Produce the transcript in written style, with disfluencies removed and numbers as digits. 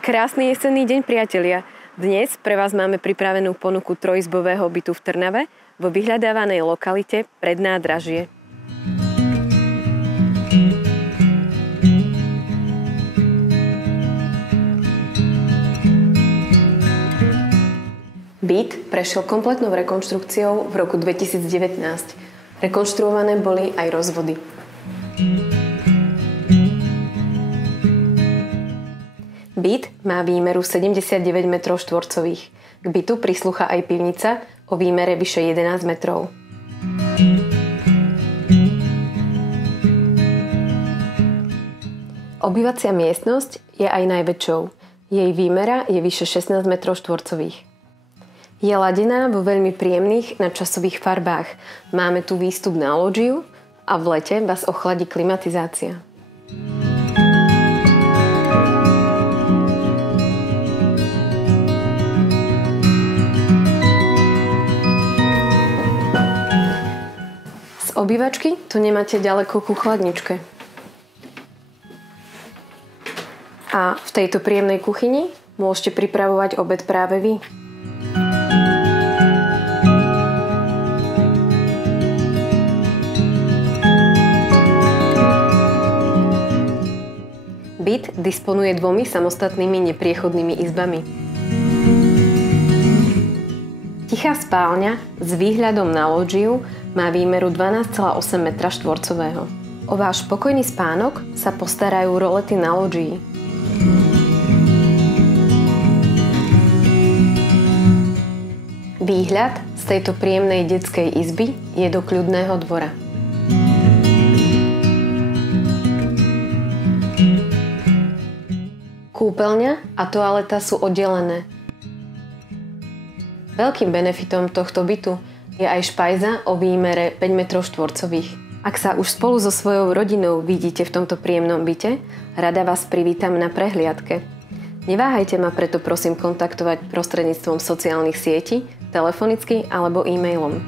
Krásny jesenný deň, priatelia. Dnes pre vás máme pripravenú ponuku trojizbového bytu v Trnave vo vyhľadávanej lokalite Prednádražie. Byt prešiel kompletnou rekonštrukciou v roku 2019. Rekonštruované boli aj rozvody. Byt má výmeru 79 m2. K bytu prislúcha aj pivnica o výmere vyše 11 metrov. Obývacia miestnosť je aj najväčšou. Jej výmera je vyše 16 m2. Je ladená vo veľmi príjemných nadčasových farbách. Máme tu výstup na lóžiu a v lete vás ochladí klimatizácia. Z obývačky tu nemáte ďaleko ku chladničke. A v tejto príjemnej kuchyni môžete pripravovať obed práve vy. Byt disponuje 2 samostatnými nepriechodnými izbami. Tichá spálňa s výhľadom na lóžiu má výmeru 12,8 m2. O váš spokojný spánok sa postarajú rolety na lóžii. Výhľad z tejto príjemnej detskej izby je do kľudného dvora. Kúpeľňa a toaleta sú oddelené. Veľkým benefitom tohto bytu je aj špajza o výmere 5 m2. Ak sa už spolu so svojou rodinou vidíte v tomto príjemnom byte, rada vás privítam na prehliadke. Neváhajte ma preto prosím kontaktovať prostredníctvom sociálnych sietí, telefonicky alebo e-mailom.